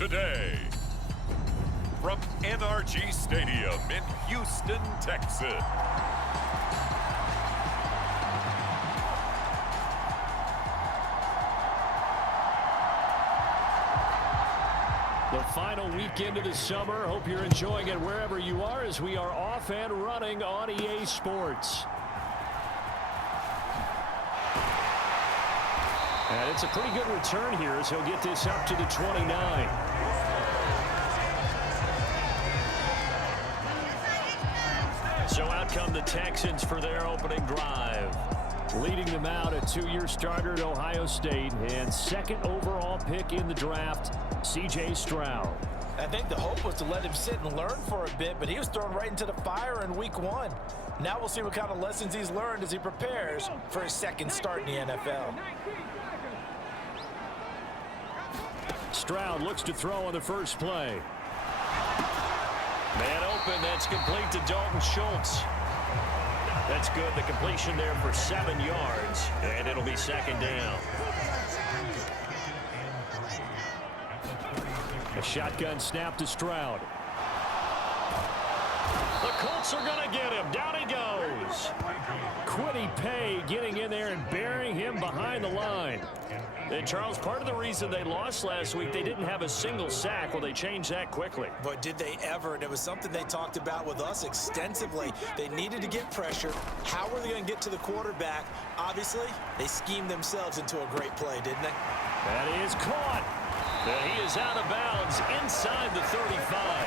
today. From NRG Stadium in Houston, Texas. The final weekend of the summer. Hope you're enjoying it wherever you are as we are off and running on EA Sports. And it's a pretty good return here as he'll get this up to the 29. So out come the Texans for their opening drive. Leading them out, a two-year starter at Ohio State and second overall pick in the draft, C.J. Stroud. I think the hope was to let him sit and learn for a bit, but he was thrown right into the fire in week 1. Now we'll see what kind of lessons he's learned as he prepares for his second start in the NFL. Stroud looks to throw on the first play. Man open, that's complete to Dalton Schultz. That's good. The completion there for 7 yards, and it'll be second down. A shotgun snap to Stroud. The Colts are going to get him. Down he goes. Quiddy Pay getting in there and burying him behind the line. And Charles, part of the reason they lost last week, they didn't have a single sack. Well, they changed that quickly. But did they ever? And it was something they talked about with us extensively. They needed to get pressure. How were they going to get to the quarterback? Obviously, they schemed themselves into a great play, didn't they? That is caught. And he is out of bounds inside the 35.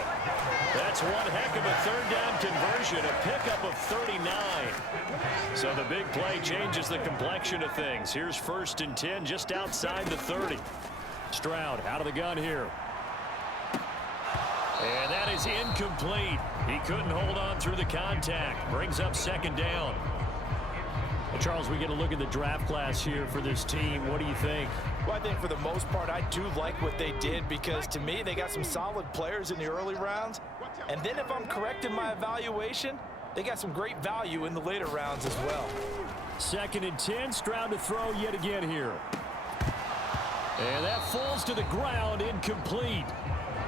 That's one heck of a third down conversion, a pickup of 39. So the big play changes the complexion of things. Here's 1st and 10 just outside the 30. Stroud out of the gun here. And that is incomplete. He couldn't hold on through the contact. Brings up second down. Well, Charles, we get a look at the draft class here for this team. What do you think? Well, I think for the most part, I do like what they did because, to me, they got some solid players in the early rounds. And then if I'm correct in my evaluation, they got some great value in the later rounds as well. 2nd and 10, Stroud to throw yet again here. And that falls to the ground, incomplete.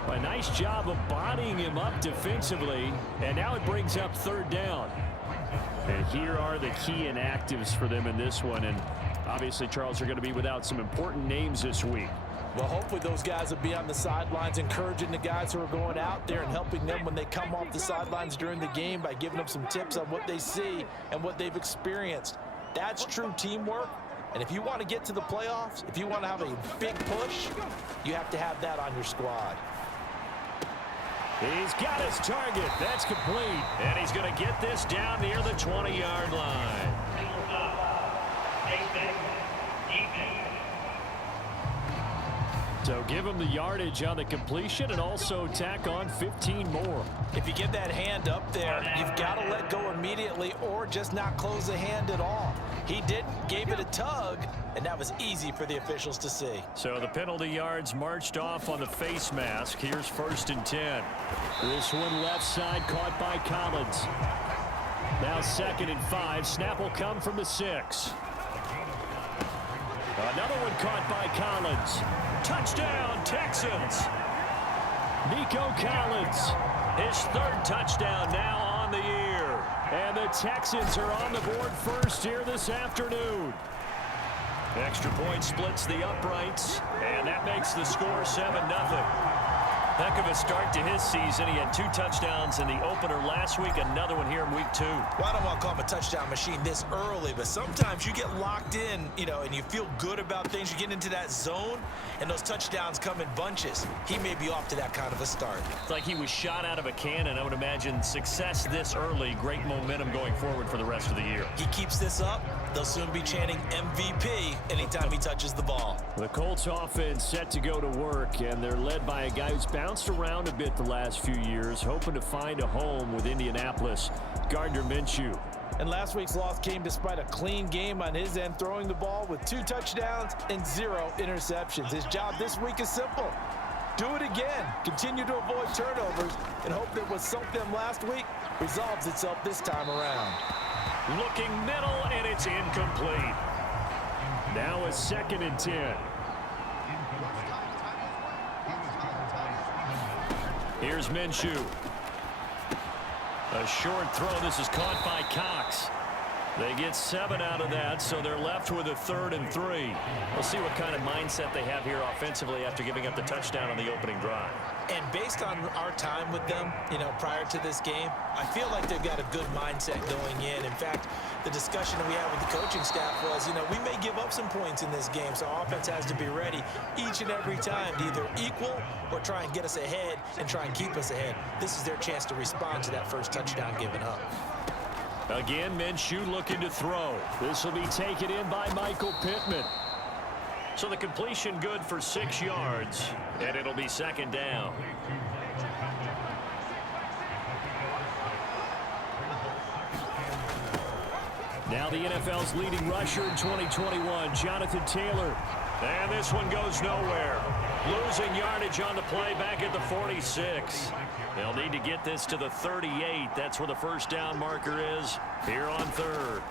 A nice job of bodying him up defensively. And now it brings up 3rd down. And here are the key inactives for them in this one. And obviously, Charles, are going to be without some important names this week. Well, hopefully those guys will be on the sidelines encouraging the guys who are going out there and helping them when they come off the sidelines during the game by giving them some tips on what they see and what they've experienced. That's true teamwork. And if you want to get to the playoffs, if you want to have a big push, you have to have that on your squad. He's got his target. That's complete. And he's going to get this down near the 20-yard line. So give him the yardage on the completion and also tack on 15 more. If you get that hand up there, you've got to let go immediately or just not close the hand at all. He didn't, gave it a tug, and that was easy for the officials to see. So the penalty yards marched off on the face mask. Here's 1st and 10. This one left side caught by Collins. Now 2nd and 5. Snap will come from the 6. Another one caught by Collins. Touchdown, Texans. Nico Collins, his 3rd touchdown now on the year. And the Texans are on the board first here this afternoon. Extra point splits the uprights, and that makes the score 7-0. Heck of a start to his season. He had 2 touchdowns in the opener last week, another one here in week 2. Well, I don't want to call him a touchdown machine this early, but sometimes you get locked in, and you feel good about things. You get into that zone, and those touchdowns come in bunches. He may be off to that kind of a start. It's like he was shot out of a cannon. I would imagine success this early, great momentum going forward for the rest of the year. He keeps this up, they'll soon be chanting MVP anytime he touches the ball. The Colts offense set to go to work, and they're led by a guy who's bounced around a bit the last few years, hoping to find a home with Indianapolis, Gardner Minshew. And last week's loss came despite a clean game on his end, throwing the ball with 2 touchdowns and 0 interceptions. His job this week is simple. Do it again. Continue to avoid turnovers and hope that what sunk them last week resolves itself this time around. Looking middle, and it's incomplete. Now a 2nd and 10. Here's Minshew. A short throw. This is caught by Cox. They get 7 out of that, so they're left with a 3rd and 3. We'll see what kind of mindset they have here offensively after giving up the touchdown on the opening drive. And based on our time with them, prior to this game, I feel like they've got a good mindset going in. In fact, the discussion that we had with the coaching staff was, we may give up some points in this game, so offense has to be ready each and every time to either equal or try and get us ahead and try and keep us ahead. This is their chance to respond to that first touchdown given up. Again, Minshew looking to throw. This will be taken in by Michael Pittman. So the completion good for 6 yards, and it'll be 2nd down. Now the NFL's leading rusher in 2021, Jonathan Taylor. And this one goes nowhere. Losing yardage on the play back at the 46. They'll need to get this to the 38. That's where the first down marker is here on 3rd.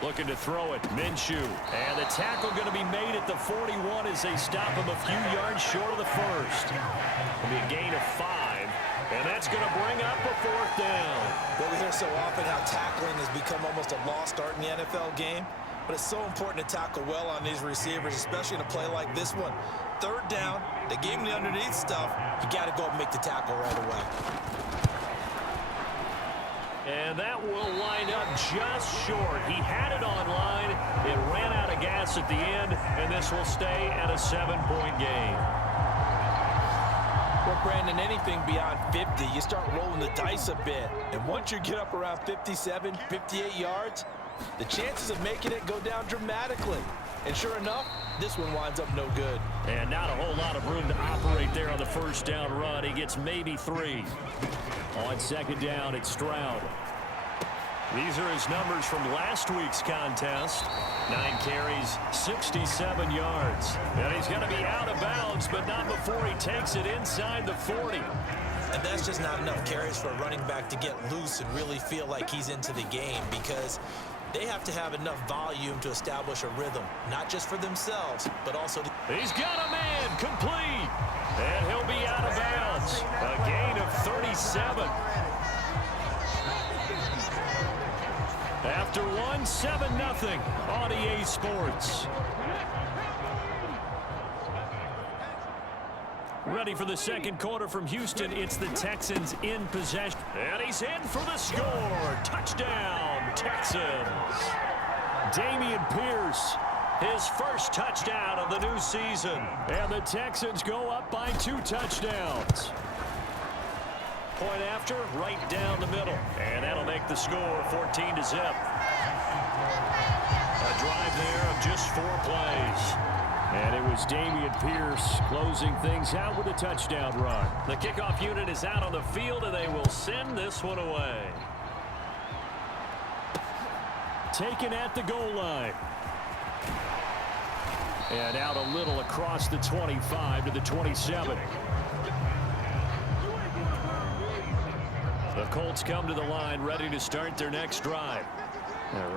Looking to throw it, Minshew. And the tackle going to be made at the 41 as they stop him a few yards short of the first. It'll be a gain of 5. And that's going to bring up a 4th down. Well, we hear so often how tackling has become almost a lost art in the NFL game. But it's so important to tackle well on these receivers, especially in a play like this one. 3rd down, they gave him the underneath stuff. You got to go and make the tackle right away. And that will wind up just short. He had it on line. It ran out of gas at the end, and this will stay at a 7-point game. Well, Brandon, anything beyond 50, you start rolling the dice a bit. And once you get up around 57, 58 yards, the chances of making it go down dramatically. And sure enough, this one winds up no good. And not a whole lot of room to operate there on the first down run. He gets maybe 3. On 2nd down, it's Stroud. These are his numbers from last week's contest. 9 carries, 67 yards. And he's going to be out of bounds, but not before he takes it inside the 40. And that's just not enough carries for a running back to get loose and really feel like he's into the game, because they have to have enough volume to establish a rhythm, not just for themselves, but also... He's got a man, complete. And he'll be out of bounds. A gain of 37. After 7-0 on EA Sports. Ready for the second quarter from Houston. It's the Texans in possession. And he's in for the score. Touchdown, Texans. Dameon Pierce, his first touchdown of the new season. And the Texans go up by 2 touchdowns. Point after, right down the middle. And that'll make the score 14-0. A drive there of just 4 plays. And it was Dameon Pierce closing things out with a touchdown run. The kickoff unit is out on the field, and they will send this one away. Taken at the goal line. And out a little across the 25 to the 27. The Colts come to the line ready to start their next drive.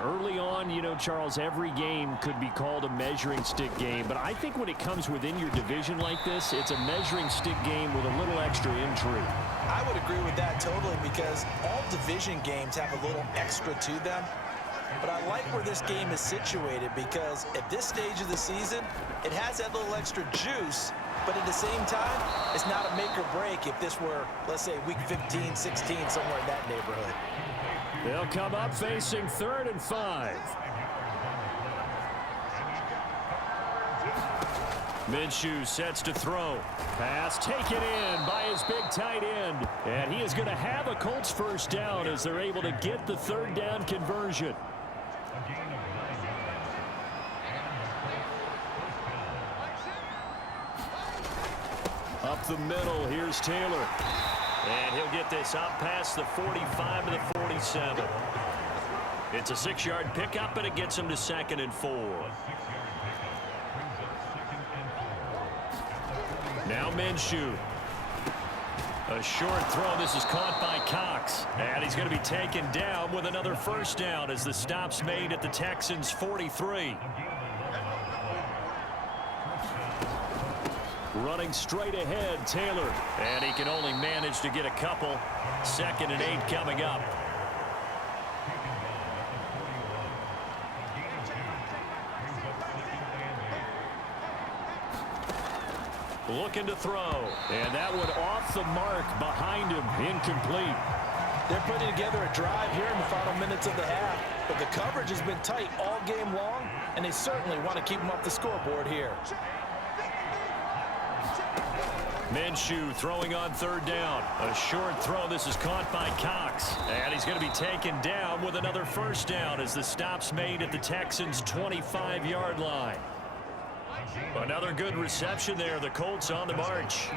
Early on, Charles, every game could be called a measuring stick game. But I think when it comes within your division like this, it's a measuring stick game with a little extra intrigue. I would agree with that totally, because all division games have a little extra to them. But I like where this game is situated, because at this stage of the season, it has that little extra juice. But at the same time, it's not a make or break if this were, let's say, week 15, 16, somewhere in that neighborhood. They'll come up facing 3rd and 5. Minshew sets to throw. Pass taken in by his big tight end. And he is going to have a Colts first down as they're able to get the 3rd down conversion. Up the middle, here's Taylor. And he'll get this up past the 45 to the 47. It's a 6-yard pickup, and it gets him to 2nd and 4. Now Minshew. A short throw. This is caught by Cox. And he's going to be taken down with another first down as the stop's made at the Texans' 43. Running straight ahead, Taylor. And he can only manage to get a couple. 2nd and 8 coming up. Looking to throw. And that one off the mark behind him. Incomplete. They're putting together a drive here in the final minutes of the half. But the coverage has been tight all game long, and they certainly want to keep them off the scoreboard here. Minshew throwing on 3rd down. A short throw. This is caught by Cox. And he's going to be taken down with another 1st down as the stop's made at the Texans' 25-yard line. Another good reception there. The Colts on the march.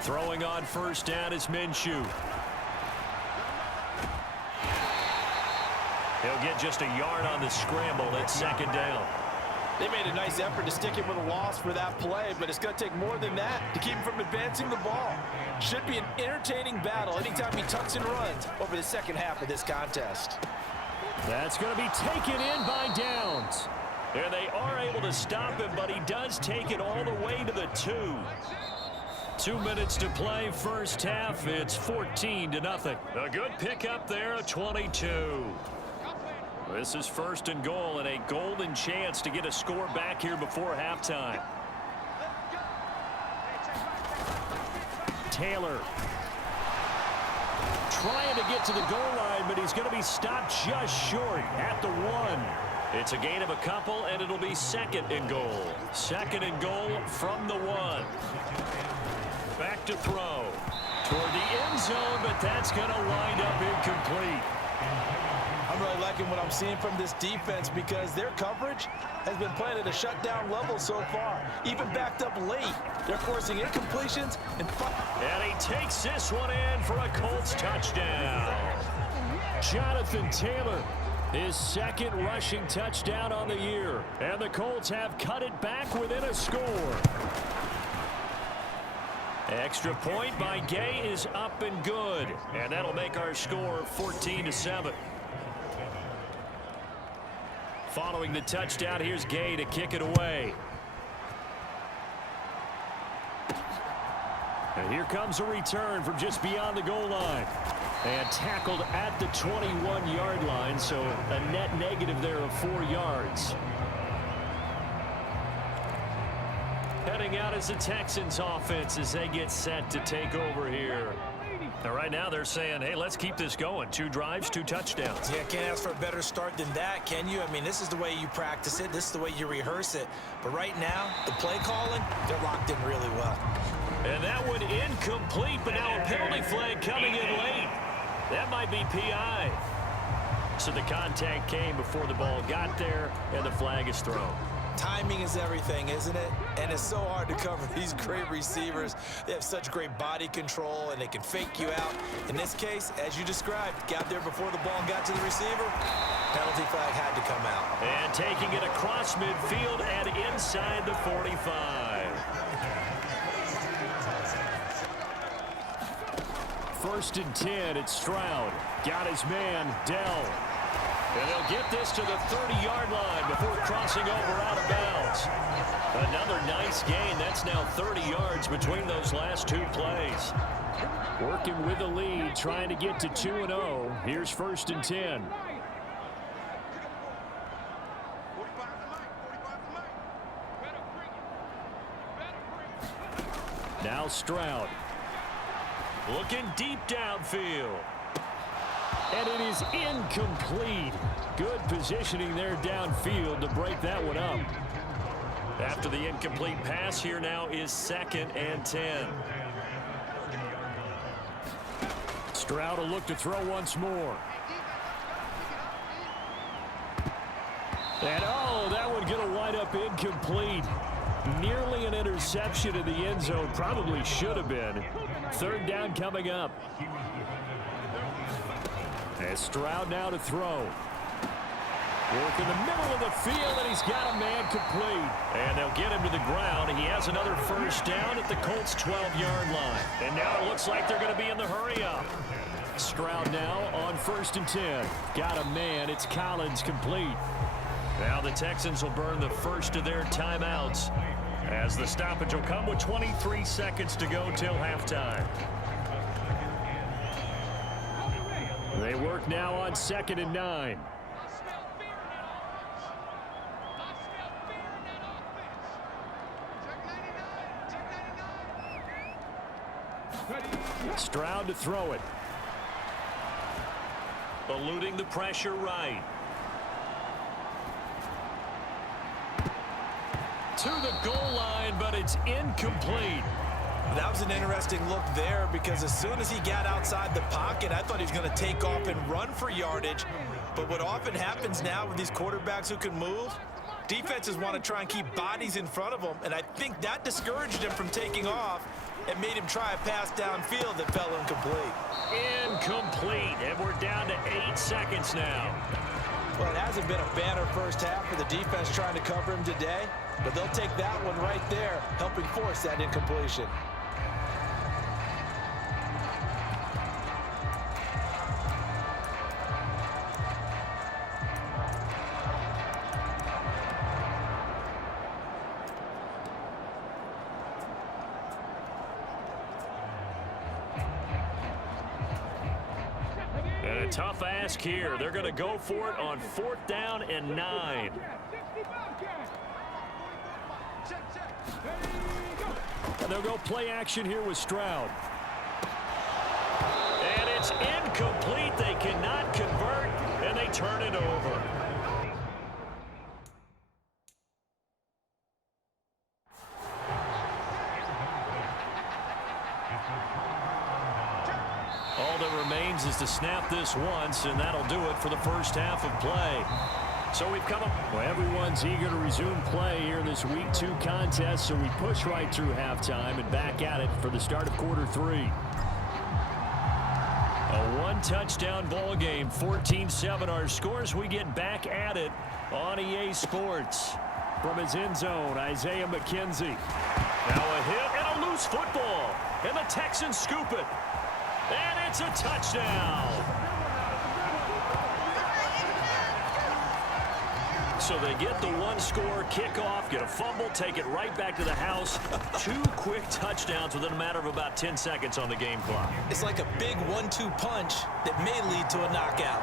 Throwing on 1st down is Minshew. He'll get just a yard on the scramble at 2nd down. They made a nice effort to stick him with a loss for that play, but it's going to take more than that to keep him from advancing the ball. Should be an entertaining battle anytime he tucks and runs over the second half of this contest. That's going to be taken in by Downs. And they are able to stop him, but he does take it all the way to the 2. 2 minutes to play, 1st half. It's 14-0. A good pickup there, a 22. This is 1st and goal, and a golden chance to get a score back here before halftime. Taylor trying to get to the goal line, but he's going to be stopped just short at the 1. It's a gain of a couple, and it'll be 2nd and goal. 2nd and goal from the 1. Back to throw. Toward the end zone, but that's going to wind up incomplete. I'm really liking what I'm seeing from this defense because their coverage has been playing at a shutdown level so far. Even backed up late, they're forcing incompletions. And he takes this one in for a Colts touchdown. Jonathan Taylor, his 2nd rushing touchdown on the year. And the Colts have cut it back within a score. Extra point by Gay is up and good. And that'll make our score 14-7. Following the touchdown, here's Gay to kick it away. And here comes a return from just beyond the goal line. And tackled at the 21-yard line, so a net negative there of 4 yards. Heading out as the Texans offense as they get set to take over here. Now, right now they're saying, hey, let's keep this going. 2 drives, 2 touchdowns. Yeah, can't ask for a better start than that, can you? I mean, this is the way you practice it. This is the way you rehearse it. But right now, the play calling, they're locked in really well. And that one incomplete, but now a penalty flag coming in late. That might be PI. So the contact came before the ball got there, and the flag is thrown. Timing is everything, isn't it? And it's so hard to cover these great receivers. They have such great body control, and they can fake you out. In this case, as you described, got there before the ball got to the receiver. Penalty flag had to come out. And taking it across midfield and inside the 45. 1st and 10, it's Stroud. Got his man, Dell. And they'll get this to the 30-yard line before crossing over out of bounds. Another nice gain. That's now 30 yards between those last 2 plays. Working with the lead, trying to get to 2-0. Here's 1st and 10. Now Stroud. Looking deep downfield. And it is incomplete. Good positioning there downfield to break that one up. After the incomplete pass, here now is 2nd and 10. Stroud will look to throw once more. And oh, that one going to wind up incomplete. Nearly an interception in the end zone. Probably should have been. 3rd down coming up. As Stroud now to throw. Work in the middle of the field, and he's got a man complete. And they'll get him to the ground. He has another 1st down at the Colts' 12-yard line. And now it looks like they're going to be in the hurry-up. Stroud now on 1st and 10. Got a man. It's Collins complete. Now the Texans will burn the first of their timeouts. As the stoppage will come with 23 seconds to go till halftime. They work now on 2nd and 9. Stroud to throw it. Eluding the pressure right. To the goal line, but it's incomplete. That was an interesting look there because as soon as he got outside the pocket, I thought he was going to take off and run for yardage. But what often happens now with these quarterbacks who can move, defenses want to try and keep bodies in front of them, and I think that discouraged him from taking off and made him try a pass downfield that fell incomplete. Incomplete, and we're down to 8 seconds now. Well, it hasn't been a banner first half for the defense trying to cover him today, but they'll take that one right there, helping force that incompletion. And a tough ask here. They're going to go for it on 4th down and 9. And they'll go play action here with Stroud. And it's incomplete. They cannot convert, and they turn it over. All that remains is to snap this once, and that'll do it for the first half of play. So we've come up. Well, everyone's eager to resume play here in this Week 2 contest, so we push right through halftime and back at it for the start of quarter 3. A one-touchdown ball game, 14-7 our scores. We get back at it on EA Sports. From his end zone, Isaiah McKenzie. Now a hit and a loose football, and the Texans scoop it. And it's a touchdown. So they get the one-score kickoff, get a fumble, take it right back to the house. 2 quick touchdowns within a matter of about 10 seconds on the game clock. It's like a big 1-2 punch that may lead to a knockout.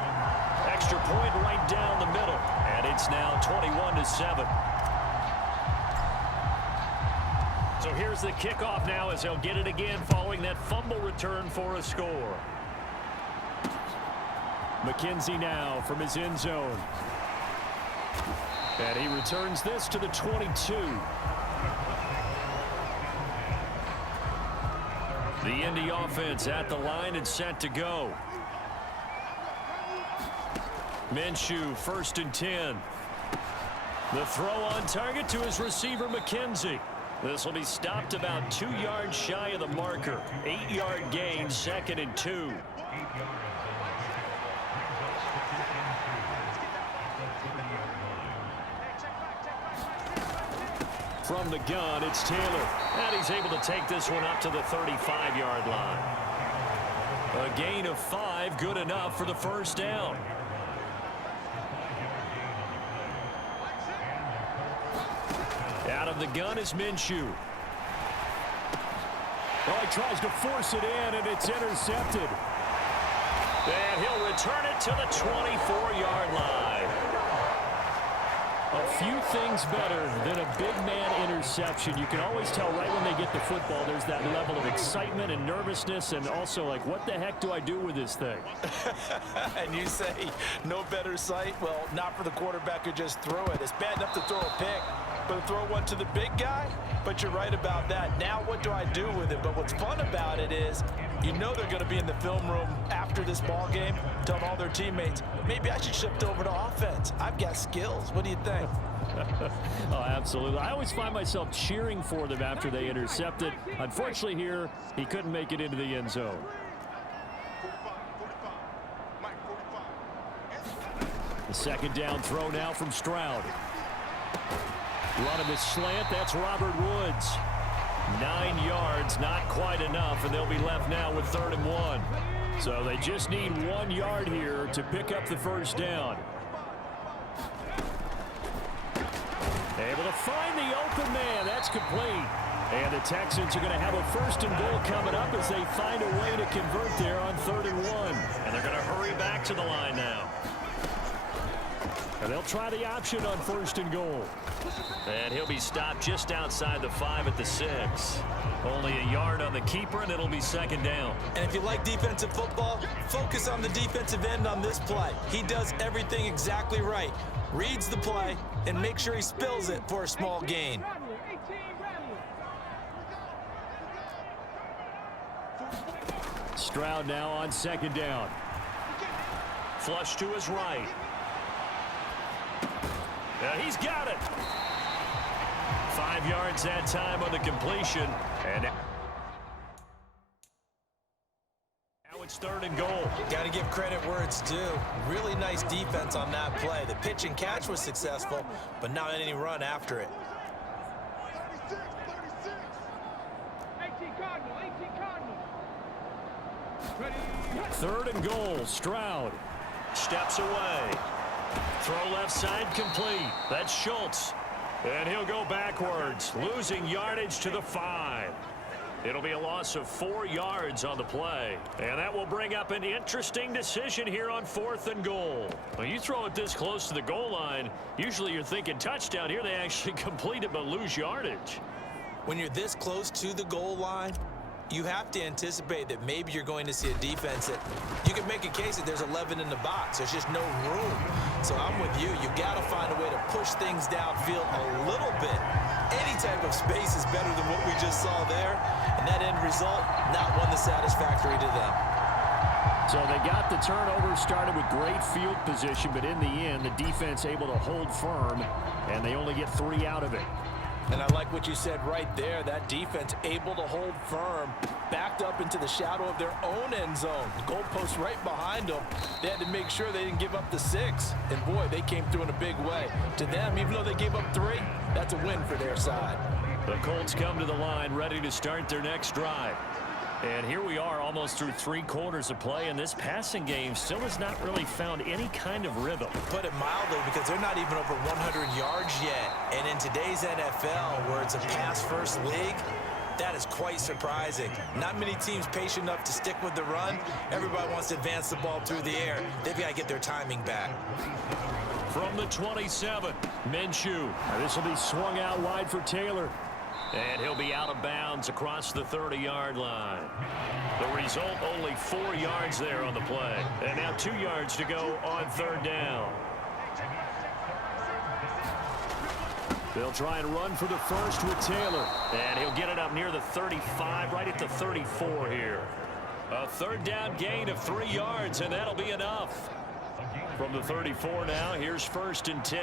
Extra point right down the middle, and it's now 21-7. So here's the kickoff now as they'll get it again following that fumble return for a score. McKenzie now from his end zone. And he returns this to the 22. The Indy offense at the line and set to go. Minshew, 1st and 10. The throw on target to his receiver, McKenzie. This will be stopped about 2 yards shy of the marker. 8-yard gain, 2nd and 2. From the gun, it's Taylor. And he's able to take this one up to the 35-yard line. A gain of 5, good enough for the first down. Out of the gun is Minshew. Oh, he tries to force it in, and it's intercepted. And he'll return it to the 24-yard line. A few things better than a big man interception. You can always tell right when they get the football, there's that level of excitement and nervousness, and also like, what the heck do I do with this thing? And you say, no better sight? Well, not for the quarterback who just threw it. It's bad enough to throw a pick, but to throw one to the big guy? But you're right about that. Now what do I do with it? But what's fun about it is, you know they're going to be in the film room after this ball game, telling all their teammates, maybe I should shift over to offense. I've got skills. What do you think? Oh, absolutely. I always find myself cheering for them after they intercept it. Unfortunately here, he couldn't make it into the end zone. The 2nd down throw now from Stroud. Running the slant, that's Robert Woods. 9 yards, not quite enough, and they'll be left now with 3rd and 1. So they just need 1 yard here to pick up the first down. Able to find the open man. That's complete. And the Texans are going to have a 1st and goal coming up as they find a way to convert there on 3rd and 1. And they're going to hurry back to the line now. And they'll try the option on 1st and goal. And he'll be stopped just outside the 5 at the 6. Only a yard on the keeper, and it'll be 2nd down. And if you like defensive football, focus on the defensive end on this play. He does everything exactly right. Reads the play and make sure he spills it for a small gain. Stroud now on 2nd down. Flush to his right. He's got it. 5 yards that time on the completion. And now it's 3rd and goal. Got to give credit where it's due. Really nice defense on that play. The pitch and catch was successful, but not any run after it. 3rd and goal. Stroud steps away. Throw left side complete. That's Schultz. And he'll go backwards, losing yardage to the 5. It'll be a loss of 4 yards on the play. And that will bring up an interesting decision here on 4th and goal. When you throw it this close to the goal line, usually you're thinking touchdown. Here they actually complete it but lose yardage. When you're this close to the goal line, you have to anticipate that maybe you're going to see a defense that you can make a case that there's 11 in the box. There's just no room. So I'm with you. You got to find a way to push things downfield a little bit. Any type of space is better than what we just saw there. And that end result, not one that's satisfactory to them. So they got the turnover, started with great field position, but in the end, the defense able to hold firm, and they only get 3 out of it. And I like what you said right there. That defense able to hold firm, backed up into the shadow of their own end zone. Goalpost right behind them. They had to make sure they didn't give up the 6. And, boy, they came through in a big way. To them, even though they gave up 3, that's a win for their side. The Colts come to the line ready to start their next drive. And here we are almost through 3 quarters of play, and this passing game still has not really found any kind of rhythm. Put it mildly, because they're not even over 100 yards yet. And in today's NFL, where it's a pass-first league, that is quite surprising. Not many teams patient enough to stick with the run. Everybody wants to advance the ball through the air. They've got to get their timing back. From the 27, Minshew. This will be swung out wide for Taylor. And he'll be out of bounds across the 30-yard line. The result, only 4 yards there on the play. And now 2 yards to go on 3rd down. They'll try and run for the first with Taylor. And he'll get it up near the 35, right at the 34 here. A 3rd down gain of 3 yards, and that'll be enough. From the 34 now, here's 1st and 10.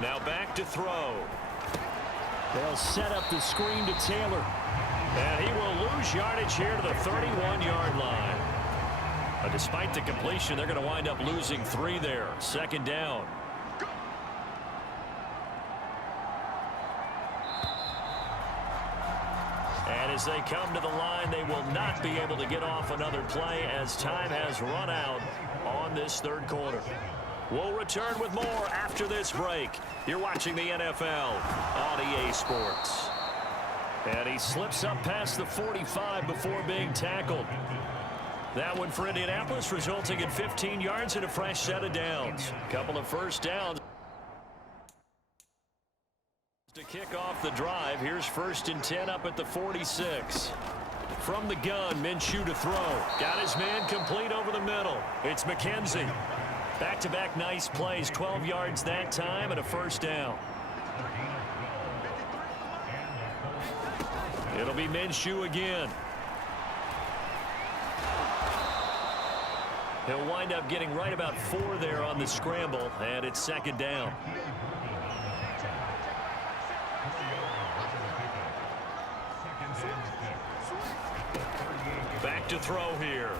Now back to throw. They'll set up the screen to Taylor. And he will lose yardage here to the 31-yard line. Despite the completion, they're going to wind up losing 3 there. 2nd down. And as they come to the line, they will not be able to get off another play as time has run out on this 3rd quarter. We'll return with more after this break. You're watching the NFL on EA Sports. And he slips up past the 45 before being tackled. That one for Indianapolis, resulting in 15 yards and a fresh set of downs. Couple of 1st downs to kick off the drive. Here's 1st and 10 up at the 46. From the gun, Minshew to throw. Got his man complete over the middle. It's McKenzie. Back-to-back nice plays, 12 yards that time and a 1st down. It'll be Minshew again. He'll wind up getting right about 4 there on the scramble, and it's 2nd down. Back to throw here.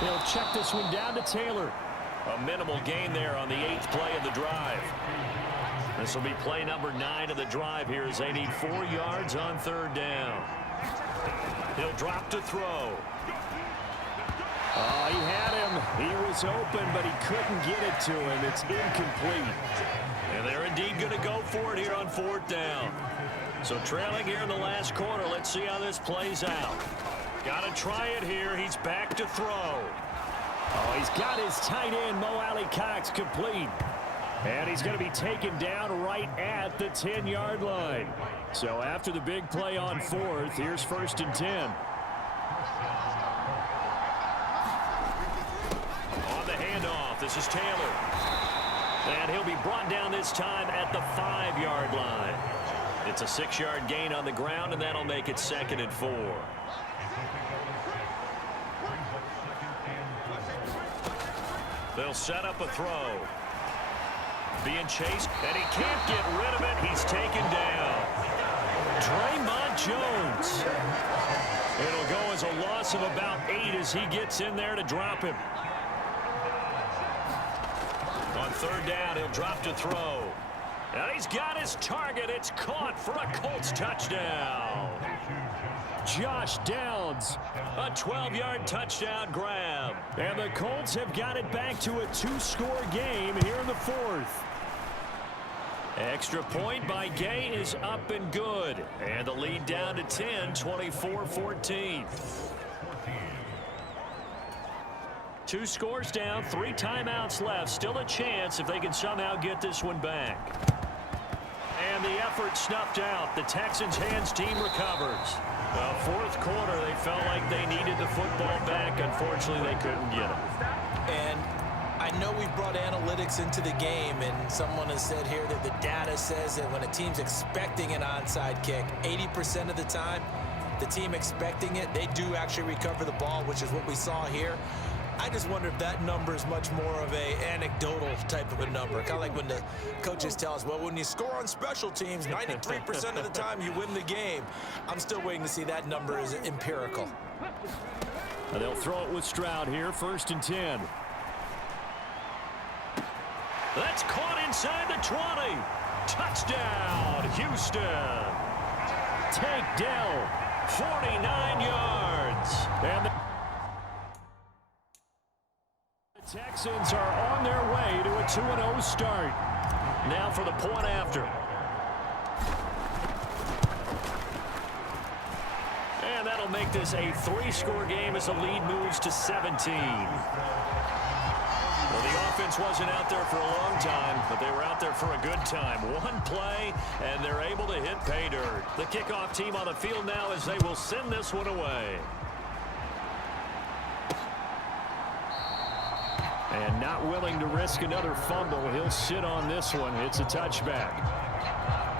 They'll check this one down to Taylor. A minimal gain there on the 8th play of the drive. This will be play number 9 of the drive here as they need 4 yards on 3rd down. He'll drop to throw. Oh, he had He was open, but he couldn't get it to him. It's incomplete. And they're indeed going to go for it here on 4th down. So trailing here in the last quarter. Let's see how this plays out. Got to try it here. He's back to throw. Oh, he's got his tight end, Mo Alley-Cox, complete. And he's going to be taken down right at the 10-yard line. So after the big play on 4th, here's 1st and 10. On the handoff, this is Taylor. And he'll be brought down this time at the 5-yard line. It's a 6-yard gain on the ground, and that'll make it 2nd and 4. They'll set up a throw. Being chased, and he can't get rid of it. He's taken down. Draymond Jones. It'll go as a loss of about 8 as he gets in there to drop him. On 3rd down, he'll drop to throw. And he's got his target. It's caught for a Colts touchdown. Josh Downs. A 12-yard touchdown grab. And the Colts have got it back to a 2-score game here in the 4th. Extra point by Gay is up and good. And the lead down to 10, 24-14. 2 scores down, 3 timeouts left. Still a chance if they can somehow get this one back. And the effort snuffed out. The Texans' hands team recovers. 4th quarter, they felt like they needed the football back. Unfortunately, they couldn't get it. And I know we brought analytics into the game, and someone has said here that the data says that when a team's expecting an onside kick, 80% of the time, the team expecting it, they do actually recover the ball, which is what we saw here. I just wonder if that number is much more of a anecdotal type of a number. Kind of like when the coaches tell us, well, when you score on special teams, 93% of the time you win the game. I'm still waiting to see that number is empirical. And they'll throw it with Stroud here, 1st and 10. That's caught inside the 20. Touchdown, Houston. Tank Dell. 49 yards. And the Texans are on their way to a 2-0 start. Now for the point after. And that'll make this a 3-score game as the lead moves to 17. Well, the offense wasn't out there for a long time, but they were out there for a good time. One play, and they're able to hit pay dirt. The kickoff team on the field now as they will send this one away. And not willing to risk another fumble. He'll sit on this one. It's a touchback.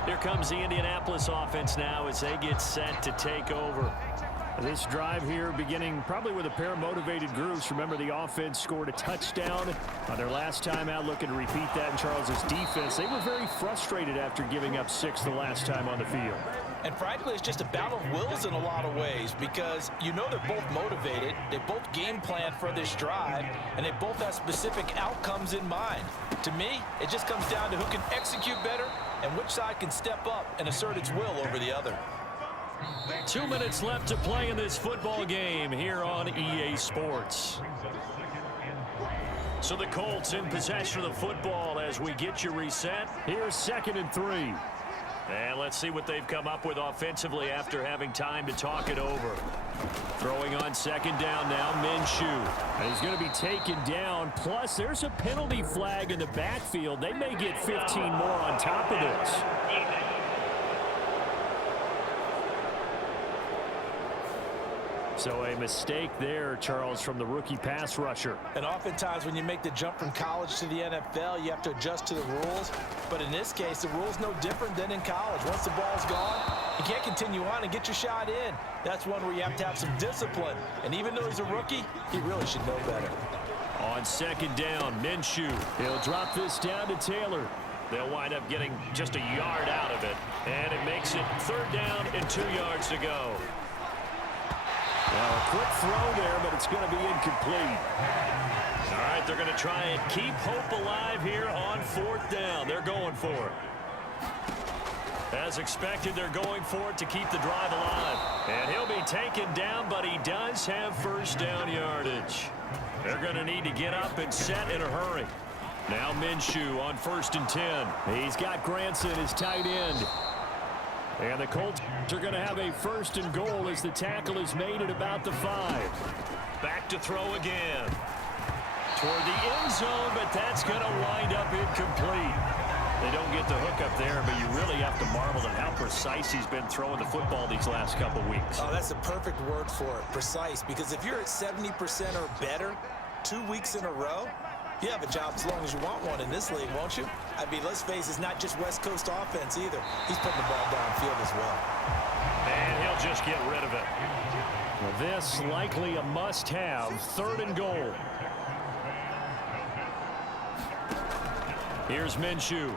Here comes the Indianapolis offense now as they get set to take over. This drive here beginning probably with a pair of motivated groups. Remember, the offense scored a touchdown on their last time out, looking to repeat that in Charles's defense. They were very frustrated after giving up 6 the last time on the field. And frankly, it's just a battle of wills in a lot of ways because you know they're both motivated, they both game plan for this drive, and they both have specific outcomes in mind. To me, it just comes down to who can execute better and which side can step up and assert its will over the other. 2 minutes left to play in this football game here on EA Sports. So the Colts in possession of the football as we get you reset. Here's 2nd and 3. And let's see what they've come up with offensively after having time to talk it over. Throwing on 2nd down now, Minshew. He's going to be taken down. Plus, there's a penalty flag in the backfield. They may get 15 more on top of this. So a mistake there, Charles, from the rookie pass rusher. And oftentimes when you make the jump from college to the NFL, you have to adjust to the rules. But in this case, the rule's no different than in college. Once the ball's gone, you can't continue on and get your shot in. That's one where you have to have some discipline. And even though he's a rookie, he really should know better. On 2nd down, Minshew. He'll drop this down to Taylor. They'll wind up getting just a yard out of it. And it makes it 3rd down and 2 yards to go. Well, a quick throw there, but it's going to be incomplete. All right, they're going to try and keep hope alive here on 4th down. They're going for it. As expected, they're going for it to keep the drive alive. And he'll be taken down, but he does have first down yardage. They're going to need to get up and set in a hurry. Now Minshew on 1st and 10. He's got Granson as tight end. And the Colts are going to have a 1st and goal as the tackle is made at about the 5. Back to throw again. Toward the end zone, but that's going to wind up incomplete. They don't get the hook up there, but you really have to marvel at how precise he's been throwing the football these last couple weeks. Oh, that's a perfect word for it, precise, because if you're at 70% or better 2 weeks in a row, you have a job as long as you want one in this league, won't you? I mean, let's face it, it's not just West Coast offense either. He's putting the ball downfield as well. And he'll just get rid of it. Well, this likely a must-have 3rd and goal. Here's Minshew.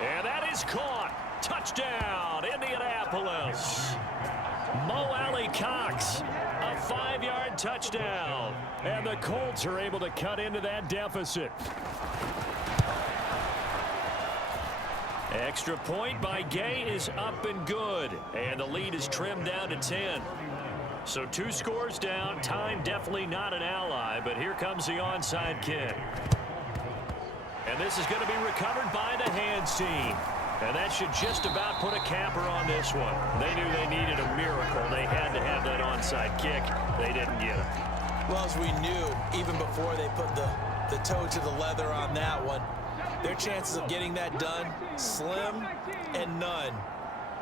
And that is caught. Touchdown, Indianapolis. Mo Alley Cox, a 5-yard touchdown. And the Colts are able to cut into that deficit. Extra point by Gay is up and good. And the lead is trimmed down to 10. So 2 scores down. Time definitely not an ally, but here comes the onside kick. And this is going to be recovered by the hands team. And that should just about put a capper on this one. They knew they needed a miracle. They had to have that onside kick. They didn't get it. Well, as we knew, even before they put the toe to the leather on that one, their chances of getting that done, slim and none.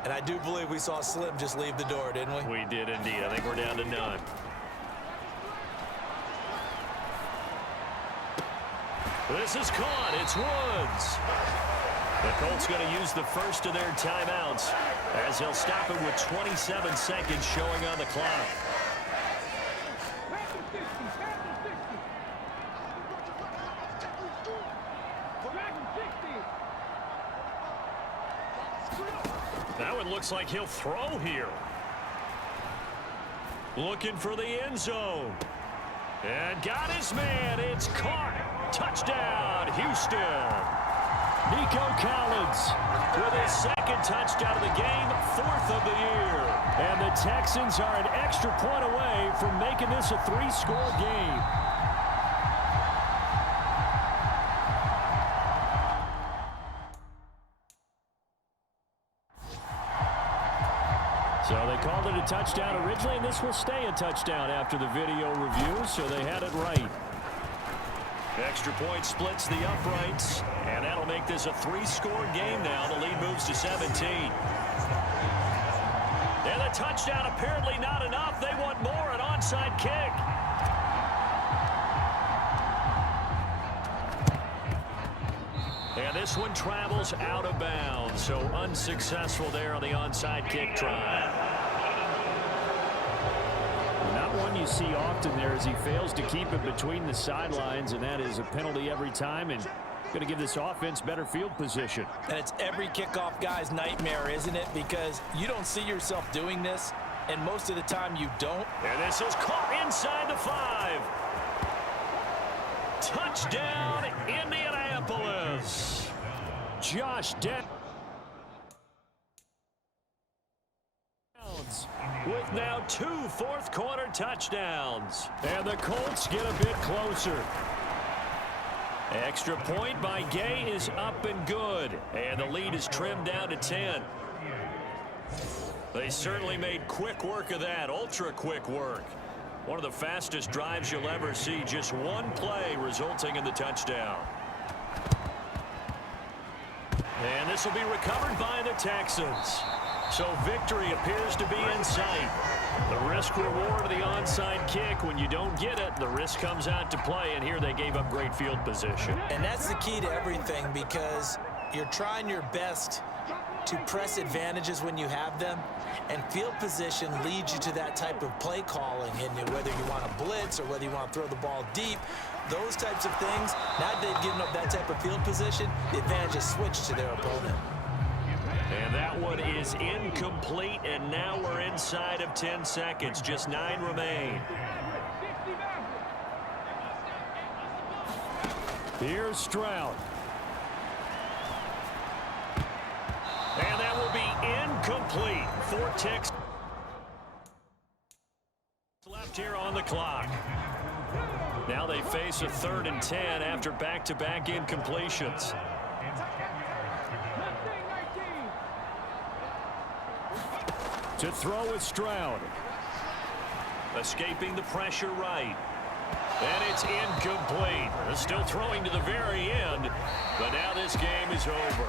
And I do believe we saw Slim just leave the door, didn't we? We did indeed. I think we're down to none. This is caught. It's Woods. The Colts going to use the first of their timeouts as he'll stop it with 27 seconds showing on the clock. That one looks like he'll throw here. Looking for the end zone. And got his man. It's caught. Touchdown, Houston. Nico Collins With his 2nd touchdown of the game, 4th of the year. And the Texans are an extra point away from making this a 3-score game. So they called it a touchdown originally, and this will stay a touchdown after the video review, so they had it right. Extra point splits the uprights, and that'll make this a 3-score game now. The lead moves to 17. And the touchdown apparently not enough. They want more, an onside kick. And this one travels out of bounds, so unsuccessful there on the onside kick try. Not one you see often there as he fails to keep it between the sidelines, and that is a penalty every time, and going to give this offense better field position. And it's every kickoff guy's nightmare, isn't it? Because you don't see yourself doing this, and most of the time you don't. And this is caught inside the 5. Touchdown, Indianapolis. Josh Downs with now 2 fourth-quarter touchdowns. And the Colts get a bit closer. Extra point by Gay is up and good. And the lead is trimmed down to 10. They certainly made quick work of that, ultra-quick work. One of the fastest drives you'll ever see, just one play resulting in the touchdown. And this will be recovered by the Texans. So victory appears to be in sight. The risk-reward of the onside kick, when you don't get it, the risk comes out to play, and here they gave up great field position. And that's the key to everything, because you're trying your best to press advantages when you have them, and field position leads you to that type of play calling, and whether you want to blitz or whether you want to throw the ball deep, those types of things. Now that they've given up that type of field position, the advantage is switched to their opponent. And that one is incomplete, and now we're inside of 10 seconds. Just 9 remain. Here's Stroud. And incomplete for Texans. Left here on the clock. Now they face a 3rd and 10 after back-to-back incompletions. To throw is Stroud. Escaping the pressure right. And it's incomplete. Still throwing to the very end, but now this game is over.